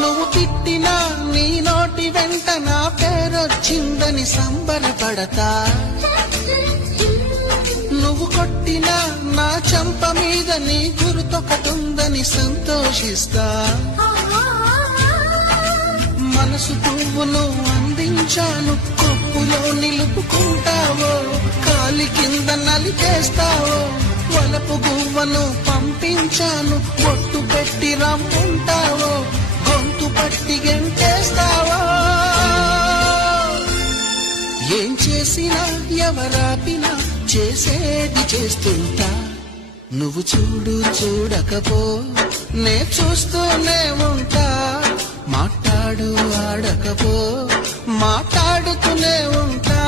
నువ్వు తిట్టినా నీ నోటి వెంట నా పేరొచ్చిందని సంబరపడతా, నువ్వు కొట్టినా నా చెంప మీద నీ గుర్తొకటుందని సంతోషిస్తా. మనసు పువ్వును అందించాను, కొప్పులో నిలుపుకుంటావో, కాలి కింద నలిపేస్తావో. వలపు గువ్వను పంపించాను, బొట్టు పెట్టి రమ్ముంటావో, గొంతు పట్టి గెంటేస్తావో. ఏం చేసినా ఎవరాపినా చేసేది చేస్తుంటా. నువ్వు చూడు చూడకపో నే చూస్తూనే ఉంటా. మాట్లాడు ఆడకపో మాట్లాడుతూనే ఉంటా.